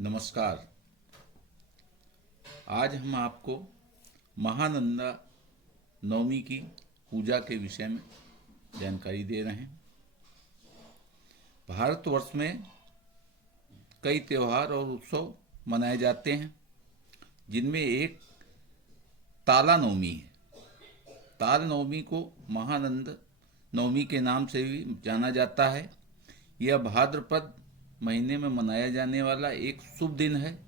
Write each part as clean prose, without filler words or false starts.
नमस्कार। आज हम आपको महानंदा नवमी की पूजा के विषय में जानकारी दे रहे हैं। भारतवर्ष में कई त्यौहार और उत्सव मनाए जाते हैं, जिनमें एक ताला नवमी है। ताल नवमी को महानंद नवमी के नाम से भी जाना जाता है। यह भाद्रपद महीने में मनाया जाने वाला एक शुभ दिन है,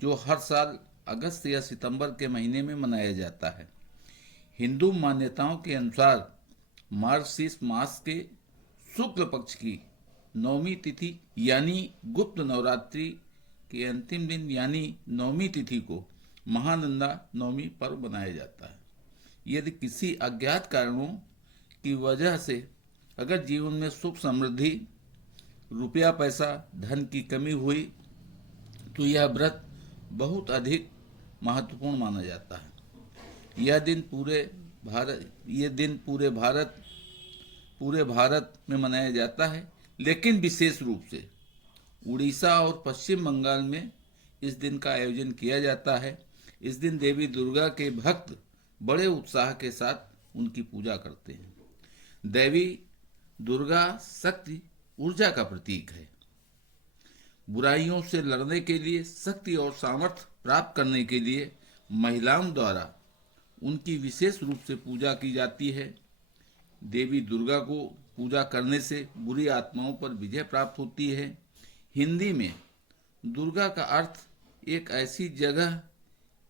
जो हर साल अगस्त या सितंबर के महीने में मनाया जाता है। हिंदू मान्यताओं के अनुसार मार्गशीर्ष मास के शुक्ल पक्ष की नवमी तिथि यानी गुप्त नवरात्रि के अंतिम दिन यानी नवमी तिथि को महानंदा नवमी पर्व मनाया जाता है। यदि किसी अज्ञात कारणों की वजह से अगर जीवन में सुख समृद्धि, रुपया पैसा, धन की कमी हुई तो यह व्रत बहुत अधिक महत्वपूर्ण माना जाता है। पूरे भारत में मनाया जाता है, लेकिन विशेष रूप से उड़ीसा और पश्चिम बंगाल में इस दिन का आयोजन किया जाता है। इस दिन देवी दुर्गा के भक्त बड़े उत्साह के साथ उनकी पूजा करते हैं। देवी दुर्गा शक्ति ऊर्जा का प्रतीक है। बुराइयों से लड़ने के लिए, शक्ति और सामर्थ्य प्राप्त करने के लिए महिलाओं द्वारा उनकी विशेष रूप से पूजा की जाती है। देवी दुर्गा को पूजा करने से बुरी आत्माओं पर विजय प्राप्त होती है। हिंदी में दुर्गा का अर्थ एक ऐसी जगह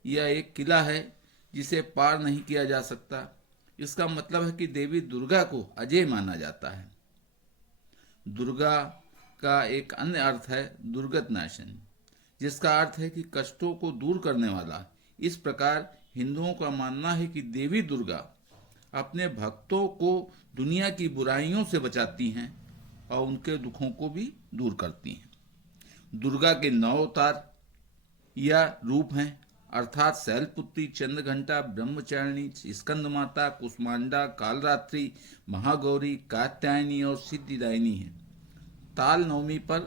या एक किला है जिसे पार नहीं किया जा सकता। इसका मतलब है कि देवी दुर्गा को अजेय माना जाता है। दुर्गा का एक अन्य अर्थ है दुर्गत नाशन, जिसका अर्थ है कि कष्टों को दूर करने वाला। इस प्रकार हिंदुओं का मानना है कि देवी दुर्गा अपने भक्तों को दुनिया की बुराइयों से बचाती हैं और उनके दुखों को भी दूर करती हैं। दुर्गा के 9 अवतार या रूप हैं, अर्थात शैलपुत्री, चंद्रघंटा, ब्रह्मचारिणी, स्कंद माता, कुष्मांडा, कालरात्रि, महागौरी, कात्यायनी और सिद्धिदायिनी है। ताल नवमी पर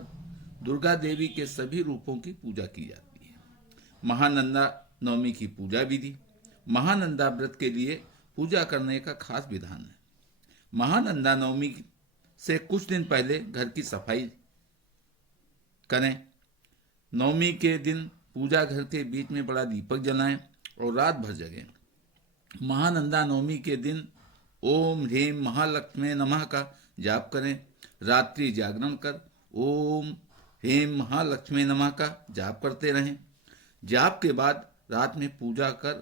दुर्गा देवी के सभी रूपों की पूजा की जाती है। महानंदा नवमी की पूजा विधि। महानंदा व्रत के लिए पूजा करने का खास विधान है। महानंदा नवमी से कुछ दिन पहले घर की सफाई करें। नवमी के दिन पूजा घर के बीच में बड़ा दीपक जलाएं और रात भर जगें। महानंदा नवमी के दिन ओम ह्रीम महालक्ष्मी नमः का जाप करें। रात्रि जागरण कर ओम ह्रीम महालक्ष्मी नमः का जाप करते रहें। जाप के बाद रात में पूजा कर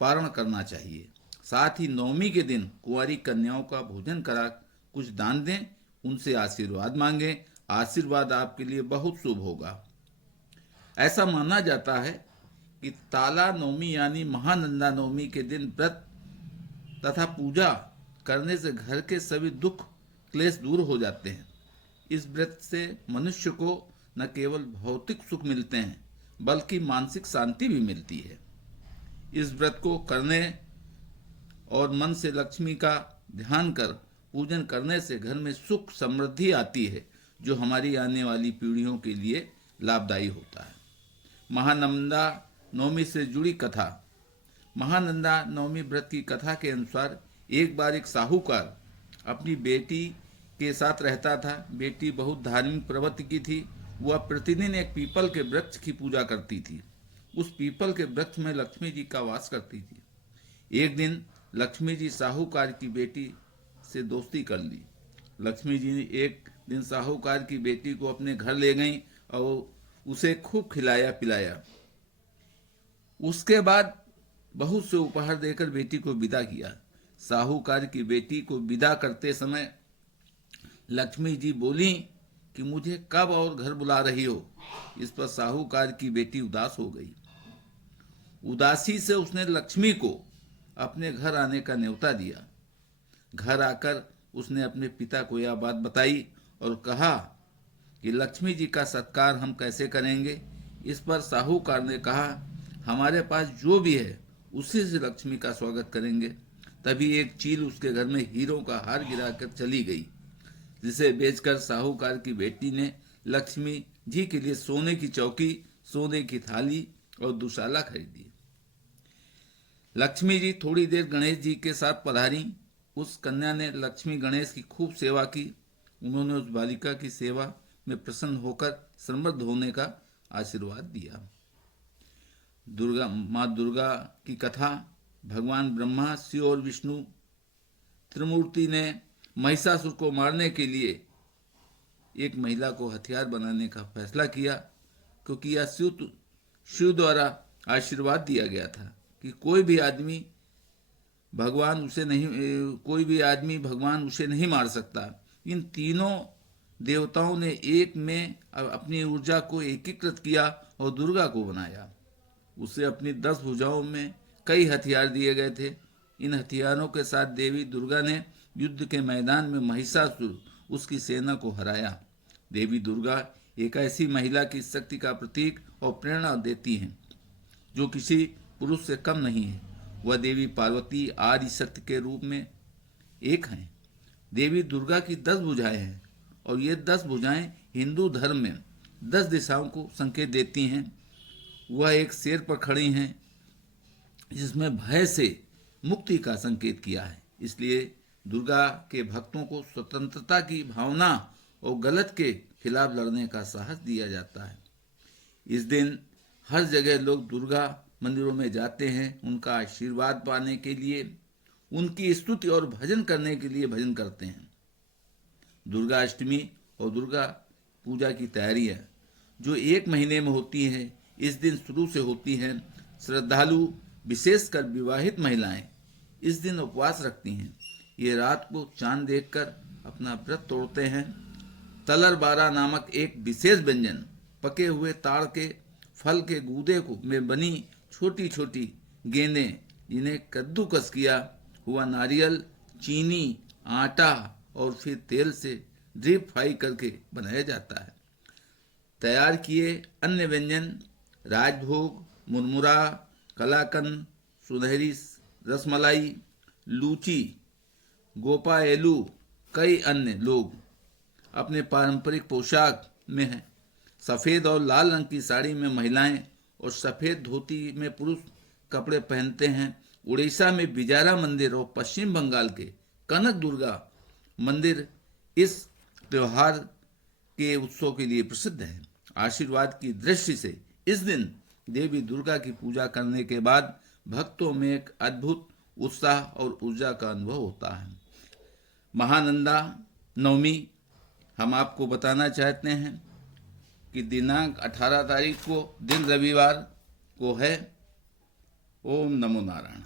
पारण करना चाहिए। साथ ही नवमी के दिन कुंवारी कन्याओं का भोजन करा कुछ दान दें, उनसे आशीर्वाद मांगें। आशीर्वाद आपके लिए बहुत शुभ होगा। ऐसा माना जाता है कि ताला नवमी यानी महानंदा नवमी के दिन व्रत तथा पूजा करने से घर के सभी दुख क्लेश दूर हो जाते हैं। इस व्रत से मनुष्य को न केवल भौतिक सुख मिलते हैं, बल्कि मानसिक शांति भी मिलती है। इस व्रत को करने और मन से लक्ष्मी का ध्यान कर पूजन करने से घर में सुख समृद्धि आती है, जो हमारी आने वाली पीढ़ियों के लिए लाभदायी होता है। महानंदा नवमी से जुड़ी कथा। महानंदा नवमी व्रत की कथा के अनुसार एक बार एक साहूकार अपनी बेटी के साथ रहता था। बेटी बहुत धार्मिक प्रवृत्ति की थी। वह प्रतिदिन एक पीपल के वृक्ष की पूजा करती थी। उस पीपल के वृक्ष में लक्ष्मी जी का वास करती थी। एक दिन लक्ष्मी जी साहूकार की बेटी से दोस्ती कर ली। लक्ष्मी जी ने एक दिन साहूकार की बेटी को अपने घर ले गईं और उसे खूब खिलाया पिलाया। उसके बाद बहुत से उपहार देकर बेटी को विदा किया। साहूकार की बेटी को विदा करते समय लक्ष्मी जी बोली कि मुझे कब और घर बुला रही हो। इस पर साहूकार की बेटी उदास हो गई। उदासी से उसने लक्ष्मी को अपने घर आने का न्योता दिया। घर आकर उसने अपने पिता को यह बात बताई और कहा कि लक्ष्मी जी का सत्कार हम कैसे करेंगे। इस पर साहूकार ने कहा, हमारे पास जो भी है उसी से लक्ष्मी का स्वागत करेंगे। तभी एक चील उसके घर में हीरों का हार गिराकर चली गई, जिसे बेचकर साहूकार की बेटी ने लक्ष्मी जी के लिए सोने की चौकी, सोने की थाली और दुशाला खरीदी। लक्ष्मी जी थोड़ी देर गणेश जी के साथ पधारी। उस कन्या ने लक्ष्मी गणेश की खूब सेवा की। उन्होंने उस बालिका की सेवा में प्रसन्न होकर समृद्ध होने का आशीर्वाद दिया। दुर्गा, माँ दुर्गा की कथा। भगवान ब्रह्मा, शिव और विष्णु त्रिमूर्ति ने महिषासुर को मारने के लिए एक महिला को हथियार बनाने का फैसला किया, क्योंकि यह शिव द्वारा आशीर्वाद दिया गया था कि कोई भी आदमी भगवान उसे नहीं मार सकता। इन तीनों देवताओं ने एक में अपनी ऊर्जा को एकीकृत किया और दुर्गा को बनाया। उसे अपनी 10 भुजाओं में कई हथियार दिए गए थे। इन हथियारों के साथ देवी दुर्गा ने युद्ध के मैदान में महिषासुर उसकी सेना को हराया। देवी दुर्गा एक ऐसी महिला की शक्ति का प्रतीक और प्रेरणा देती हैं जो किसी पुरुष से कम नहीं है। वह देवी पार्वती आदि शक्ति के रूप में एक हैं। देवी दुर्गा की 10 भुजाएं हैं और ये 10 भुजाएं हिंदू धर्म में 10 दिशाओं को संकेत देती हैं। वह एक शेर पर खड़ी हैं जिसमें भय से मुक्ति का संकेत किया है। इसलिए दुर्गा के भक्तों को स्वतंत्रता की भावना और गलत के खिलाफ लड़ने का साहस दिया जाता है। इस दिन हर जगह लोग दुर्गा मंदिरों में जाते हैं उनका आशीर्वाद पाने के लिए, उनकी स्तुति और भजन करने के लिए भजन करते हैं। दुर्गा अष्टमी और दुर्गा पूजा की तैयारियां जो 1 महीने में होती हैं, इस दिन शुरू से होती हैं। श्रद्धालु विशेषकर विवाहित महिलाएं इस दिन उपवास रखती हैं। ये रात को चांद देखकर अपना व्रत तोड़ते हैं। तलर बारा नामक एक विशेष व्यंजन पके हुए ताड़ के फल के गूदे में बनी छोटी छोटी गेंदें, जिन्हें कद्दूकस किया हुआ नारियल, चीनी, आटा और फिर तेल से डीप फ्राई करके बनाया जाता है। तैयार किए अन्य व्यंजन राजभोग, मुरमुरा, कलाकंद, सुनहरी रसमलाई, लूची, गोपाएलू। कई अन्य लोग अपने पारंपरिक पोशाक में हैं। सफ़ेद और लाल रंग की साड़ी में महिलाएं और सफ़ेद धोती में पुरुष कपड़े पहनते हैं। उड़ीसा में बिजारा मंदिर और पश्चिम बंगाल के कनक दुर्गा मंदिर इस त्योहार के उत्सव के लिए प्रसिद्ध है। आशीर्वाद की दृष्टि से इस दिन देवी दुर्गा की पूजा करने के बाद भक्तों में एक अद्भुत उत्साह और ऊर्जा का अनुभव होता है। महानंदा नवमी हम आपको बताना चाहते हैं कि दिनांक 18 तारीख को दिन रविवार को है। ओम नमो नारायण।